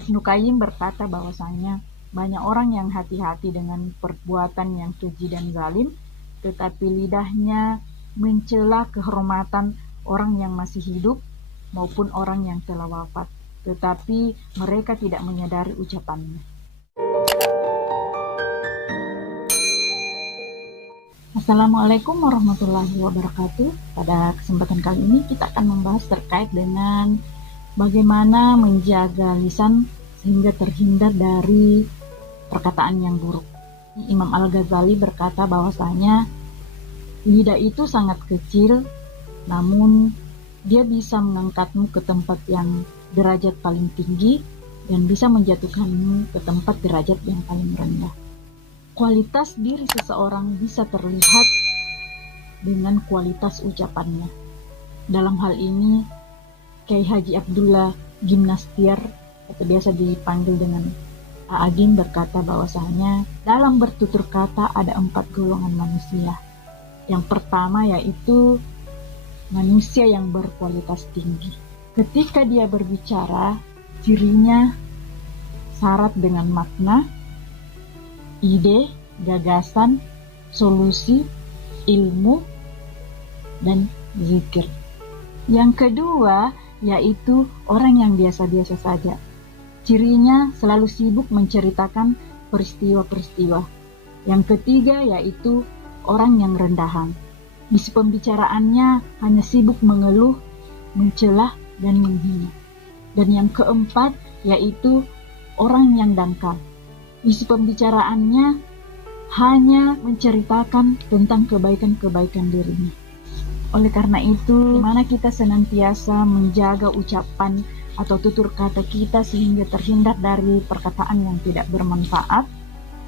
Ibnu Qayyim berkata bahwasanya banyak orang yang hati-hati dengan perbuatan yang keji dan zalim, tetapi lidahnya mencela kehormatan orang yang masih hidup maupun orang yang telah wafat, tetapi mereka tidak menyadari ucapannya. Assalamualaikum warahmatullahi wabarakatuh. Pada kesempatan kali ini kita akan membahas terkait dengan bagaimana menjaga lisan sehingga terhindar dari perkataan yang buruk. Imam Al-Ghazali berkata bahwasanya lidah itu sangat kecil, namun dia bisa mengangkatmu ke tempat yang derajat paling tinggi dan bisa menjatuhkanmu ke tempat derajat yang paling rendah. Kualitas diri seseorang bisa terlihat dengan kualitas ucapannya. Dalam hal ini, Kiai Haji Abdullah Gimnastiar, atau biasa dipanggil dengan Agim, berkata bahwasanya dalam bertutur kata ada 4 golongan manusia. Yang pertama yaitu manusia yang berkualitas tinggi. Ketika dia berbicara, cirinya syarat dengan makna, ide, gagasan, solusi, ilmu, dan zikir. Yang kedua yaitu orang yang biasa-biasa saja. Cirinya selalu sibuk menceritakan peristiwa-peristiwa. Yang ketiga yaitu orang yang rendahan. Isi pembicaraannya hanya sibuk mengeluh, mencelah, dan menghina. Dan yang keempat yaitu orang yang dangkal. Isi pembicaraannya hanya menceritakan tentang kebaikan-kebaikan dirinya. Oleh karena itu, bagaimana kita senantiasa menjaga ucapan atau tutur kata kita sehingga terhindar dari perkataan yang tidak bermanfaat.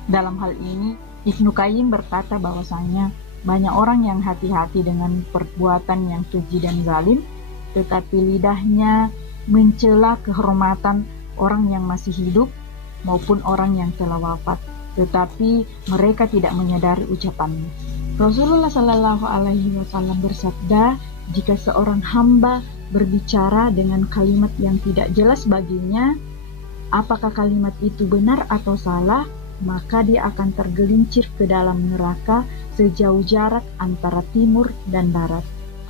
Dalam hal ini, Ibnu Qayyim berkata bahwasanya banyak orang yang hati-hati dengan perbuatan yang keji dan zalim, tetapi lidahnya mencela kehormatan orang yang masih hidup maupun orang yang telah wafat, tetapi mereka tidak menyadari ucapannya. Rasulullah Shallallahu Alaihi Wasallam bersabda, jika seorang hamba berbicara dengan kalimat yang tidak jelas baginya, apakah kalimat itu benar atau salah, maka dia akan tergelincir ke dalam neraka sejauh jarak antara timur dan barat.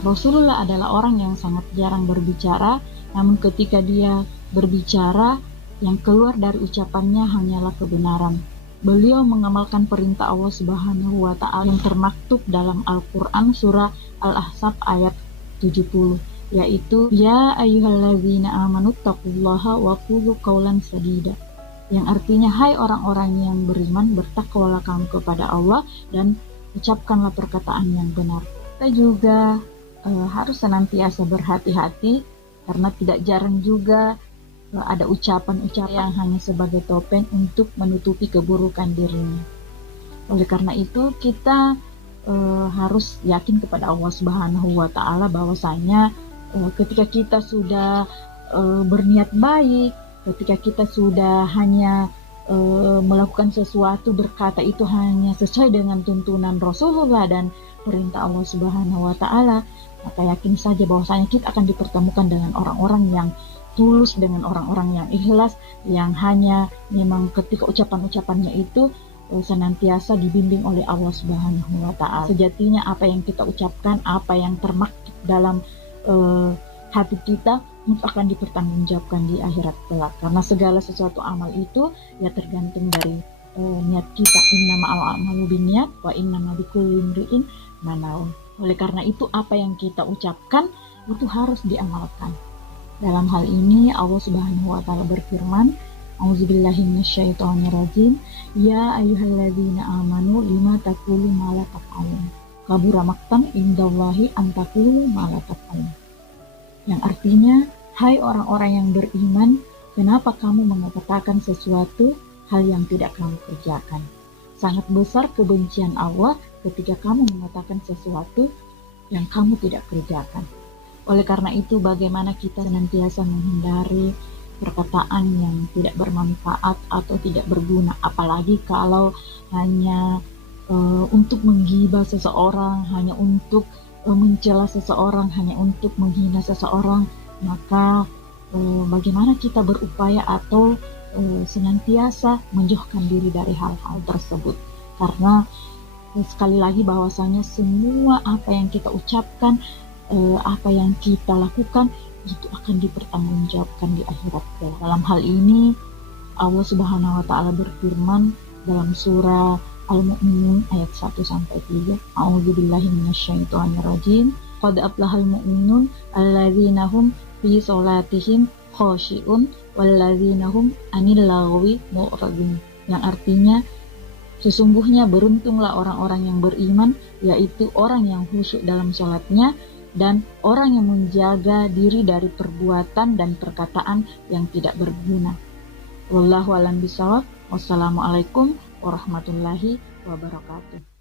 Rasulullah adalah orang yang sangat jarang berbicara, namun ketika dia berbicara, yang keluar dari ucapannya hanyalah kebenaran. Beliau mengamalkan perintah Allah Subhanahu wa Ta'ala yang termaktub dalam Al-Quran surah Al-Ahzab ayat 70, yaitu ya ayyuhalladzina amanu taqullaha wa qulu qawlan sadida, yang artinya hai orang-orang yang beriman, bertakwalah kamu kepada Allah dan ucapkanlah perkataan yang benar. Kita juga harus senantiasa berhati-hati karena tidak jarang juga ada ucapan-ucapan yang hanya sebagai topeng untuk menutupi keburukan dirinya. Oleh karena itu kita harus yakin kepada Allah Subhanahu wa Ta'ala bahwasanya ketika kita sudah berniat baik, ketika kita sudah hanya melakukan sesuatu, berkata itu hanya sesuai dengan tuntunan Rasulullah dan perintah Allah Subhanahu wa Ta'ala, maka yakin saja bahwasanya kita akan dipertemukan dengan orang-orang yang tulus, dengan orang-orang yang ikhlas, yang hanya memang ketika ucapan-ucapannya itu senantiasa dibimbing oleh Allah Subhanahu wa Ta'ala. Sejatinya apa yang kita ucapkan, apa yang termaktub dalam hati kita itu akan dipertanggungjawabkan di akhirat kelak. Karena segala sesuatu amal itu ya tergantung dari niat kita. Innamal a'malu binniyat wa innamal likulli imri'in ma nawa. Oleh karena itu apa yang kita ucapkan itu harus diamalkan. Dalam hal ini Allah Subhanahu wa Ta'ala berfirman, A'udzubillahi minasyaitonirrajim, ya ayyuhalladzina amanu lima taqulu ma la taf'alun. Kabura maqtan indallahi an taqulu ma la taf'alun. Yang artinya, hai orang-orang yang beriman, kenapa kamu mengatakan sesuatu hal yang tidak kamu kerjakan? Sangat besar kebencian Allah ketika kamu mengatakan sesuatu yang kamu tidak kerjakan. Oleh karena itu, bagaimana kita senantiasa menghindari perkataan yang tidak bermanfaat atau tidak berguna, apalagi kalau hanya untuk menggibah seseorang, hanya untuk mencela seseorang, hanya untuk menghina seseorang, maka bagaimana kita berupaya atau senantiasa menjauhkan diri dari hal-hal tersebut. Karena sekali lagi bahwasanya semua apa yang kita ucapkan, apa yang kita lakukan itu akan dipertanggungjawabkan di akhirat. Dalam hal ini Allah Subhanahu wa taala berfirman dalam surah Al-Mu'minun ayat 1 sampai 3. A'udzubillahi minasyaitonirrajim. Qad aflahal mu'minun alladzina hum fi sholatihim khashi'un walladzina hum 'anil lagwi mu'ridun. Yang artinya sesungguhnya beruntunglah orang-orang yang beriman, yaitu orang yang khusyuk dalam sholatnya dan orang yang menjaga diri dari perbuatan dan perkataan yang tidak berguna. Wallahu a'lam bishawab. Wassalamualaikum warahmatullahi wabarakatuh.